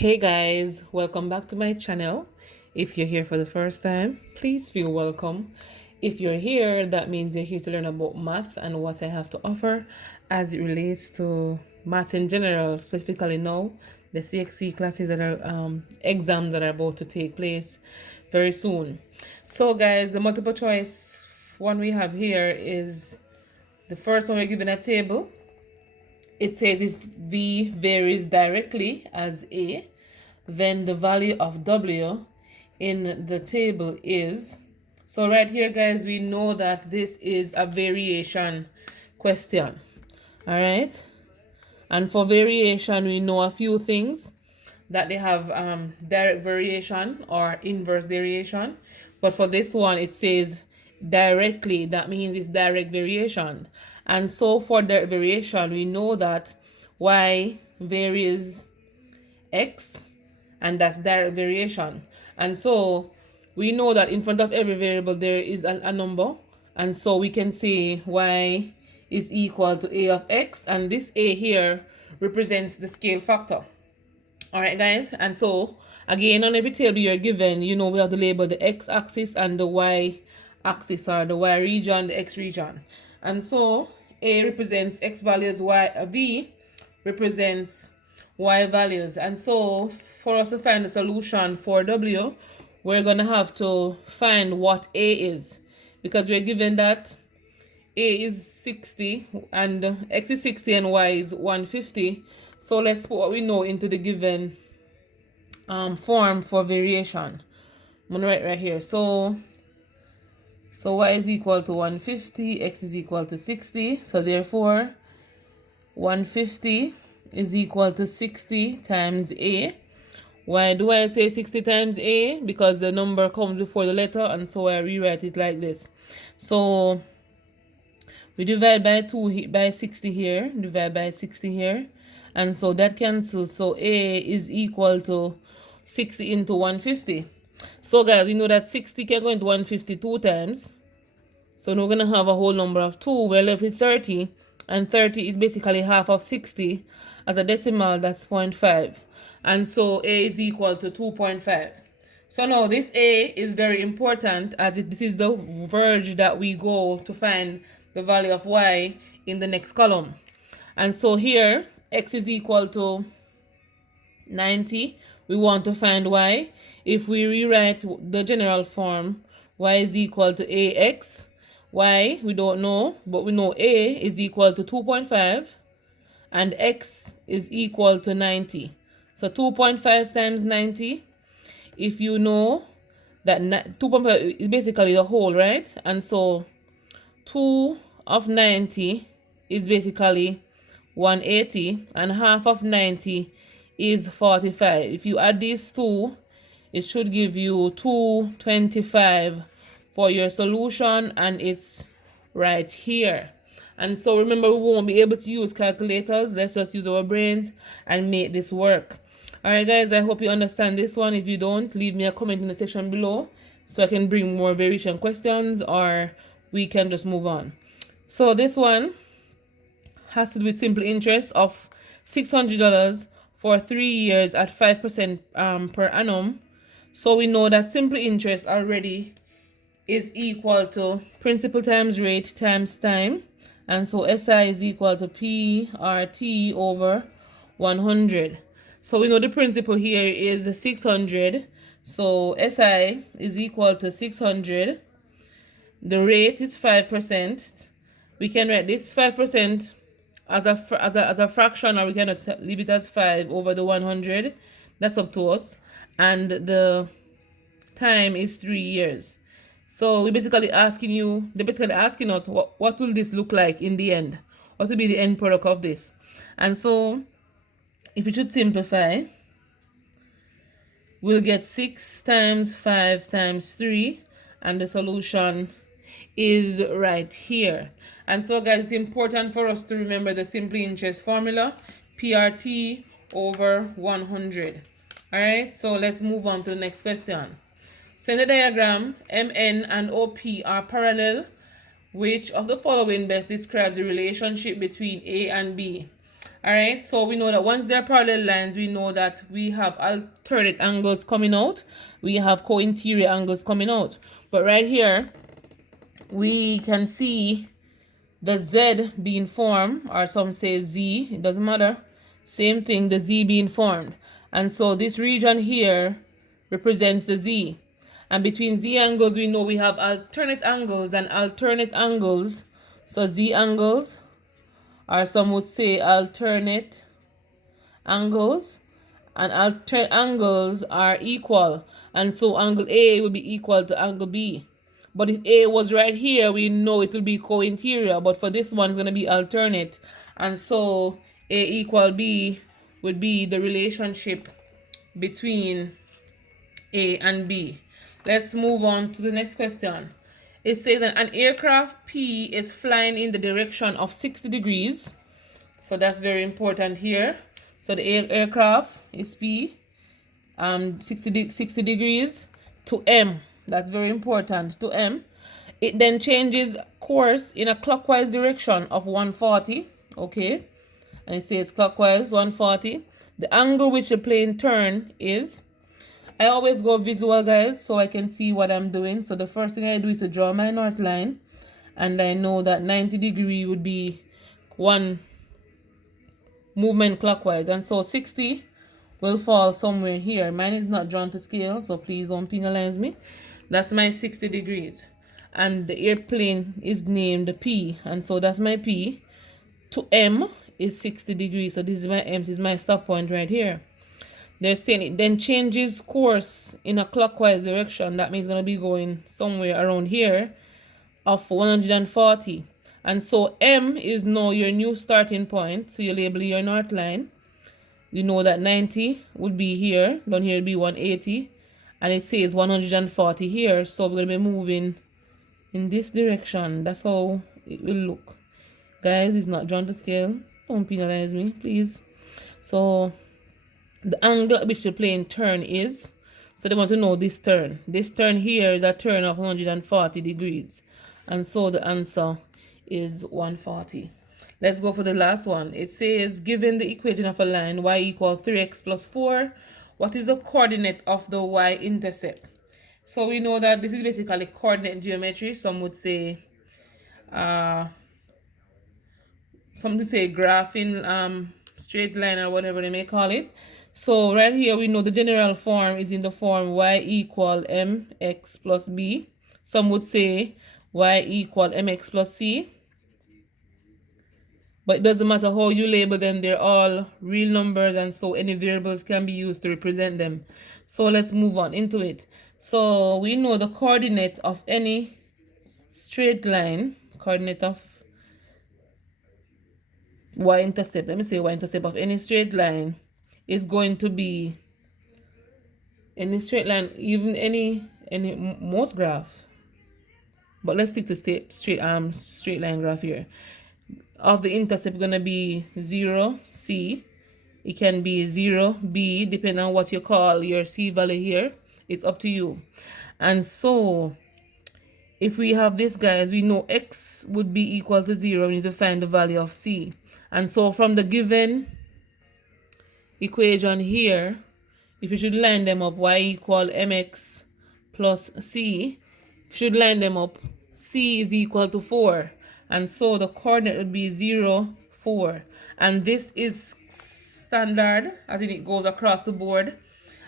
Hey guys, welcome back to my channel. If you're here for the first time, please feel welcome. If you're here, that means you're here to learn about math and what I have to offer as it relates to math in general, specifically now, the CXC classes that are exams that are about to take place very soon. So guys, the multiple choice one we have here is the first one we're given a table. It says if V varies directly as A, then the value of W in the table is. So right here, guys, we know that this is a variation question. All right. And for variation, we know a few things that they have direct variation or inverse variation. But for this one, it says directly. That means it's direct variation. And so for direct variation, we know that y varies x, and that's direct variation. And so we know that in front of every variable there is a number, and so we can say y is equal to a of x, and this a here represents the scale factor. All right, guys, and so again, on every table you're given, you know, we have to label the x-axis and the y-axis, or the y region, the x region. And so a represents x values, v represents y values. And so for us to find the solution for w, we're going to have to find what a is, because we're given that a is 60 and x is 60 and y is 150. So let's put what we know into the given form for variation. I'm going to write right here. So y is equal to 150, x is equal to 60. So therefore 150 is equal to 60 times a. Why do I say 60 times a? Because the number comes before the letter, and so I rewrite it like this. So we divide by 2 by 60 here, divide by 60 here, and so that cancels. So a is equal to 60 into 150. So guys, we know that 60 can go into 150 2 times. So now we're going to have a whole number of 2. We're left with 30, and 30 is basically half of 60. As a decimal, that's 0.5. And so a is equal to 2.5. So now this a is very important, as this is the verge that we go to find the value of y in the next column. And so here, x is equal to 90. We want to find y. If we rewrite the general form, y is equal to ax. Y, we don't know, but we know a is equal to 2.5 and x is equal to 90. So 2.5 times 90, if you know that 2.5 is basically the whole, right? And so 2 of 90 is basically 180, and half of 90 is 45. If you add these two, it should give you 225 for your solution, and it's right here. And so remember, we won't be able to use calculators. Let's just use our brains and make this work. All right, guys, I hope you understand this one. If you don't, leave me a comment in the section below so I can bring more variation questions, or we can just move on. So this one has to do with simple interest of $600 for 3 years at 5% per annum. So we know that simple interest already is equal to principal times rate times time. And so SI is equal to PRT over 100. So we know the principal here is 600. So SI is equal to 600. The rate is 5%. We can write this 5% as a fraction, or we can leave it as 5 over the 100. That's up to us. And the time is 3 years. So they're basically asking us what will this look like in the end? What will be the end product of this? And so if we should simplify, we'll get 6 times 5 times 3, and the solution is right here. And so guys, it's important for us to remember the simple interest formula, PRT over 100. All right, so let's move on to the next question. So in the diagram, MN and OP are parallel. Which of the following best describes the relationship between A and B? All right, so we know that once they're parallel lines, we know that we have alternate angles coming out. We have co-interior angles coming out. But right here, we can see the Z being formed, or some say Z, it doesn't matter. Same thing, the Z being formed. And so this region here represents the Z. And between Z angles, we know we have alternate angles and alternate angles. So Z angles, or some would say alternate angles, and alternate angles are equal. And so angle A will be equal to angle B. But if A was right here, we know it will be co-interior. But for this one, it's going to be alternate. And so A equal B would be the relationship between A and B. Let's move on to the next question. It says that an aircraft P is flying in the direction of 60 degrees. So that's very important here. So the aircraft is P, 60 degrees to M. That's very important, to M. It then changes course in a clockwise direction of 140. Okay. And it says clockwise 140. The angle which the plane turn is, I always go visual, guys, so I can see what I'm doing. So the first thing I do is to draw my north line. And I know that 90 degree would be one movement clockwise. And so 60 will fall somewhere here. Mine is not drawn to scale, so please don't penalize me. That's my 60 degrees. And the airplane is named P. And so that's my P. To M is 60 degrees. So this is my M. This is my stop point right here. They're saying it then changes course in a clockwise direction. That means it's going to be going somewhere around here of 140. And so M is now your new starting point. So you label your north line. You know that 90 would be here. Down here will be 180. And it says 140 here. So we're going to be moving in this direction. That's how it will look. Guys, it's not drawn to scale. Don't penalize me, please. So the angle at which the plane turn is, so they want to know this turn. This turn here is a turn of 140 degrees. And so the answer is 140. Let's go for the last one. It says, given the equation of a line y equal 3x plus 4, what is the coordinate of the y-intercept? So we know that this is basically coordinate geometry. Some would say graphing straight line or whatever they may call it. So right here we know the general form is in the form y equal mx plus b. Some would say y equal mx plus c. But it doesn't matter how you label them, they're all real numbers, and so any variables can be used to represent them. So let's move on into it. So we know the coordinate of any straight line, coordinate of y-intercept, let me say y-intercept of any straight line is going to be any straight line, even any most graph. But let's stick to straight line graph here. Of the intercept going to be 0, C. It can be 0, B, depending on what you call your C value here. It's up to you. And so if we have this, guys, we know X would be equal to 0. We need to find the value of C. And so from the given equation here, if you should line them up, y equal mx plus c, if you should line them up, c is equal to 4. And so the coordinate would be 0, 4. And this is standard, as in it goes across the board.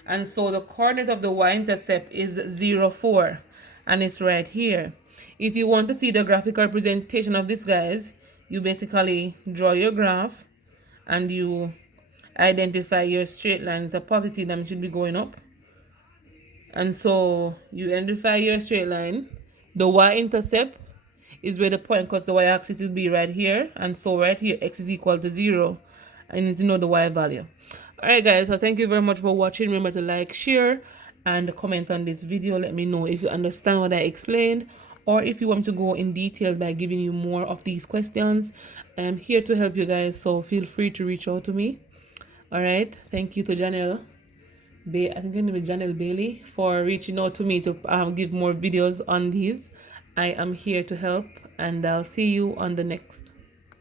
And so the coordinate of the y-intercept is 0, 4. And it's right here. If you want to see the graphical representation of this, guys, you basically draw your graph and you identify your straight lines. A positive line should be going up. And so you identify your straight line. The y-intercept is where the point, because the y-axis will be right here. And so right here, x is equal to 0. I need to know the y value. Alright, guys, so thank you very much for watching. Remember to like, share, and comment on this video. Let me know if you understand what I explained, or if you want to go in details by giving you more of these questions. I'm here to help you guys, so feel free to reach out to me. Alright, thank you to Janelle. I think her name is Janelle Bailey, for reaching out to me to give more videos on these. I am here to help, and I'll see you on the next.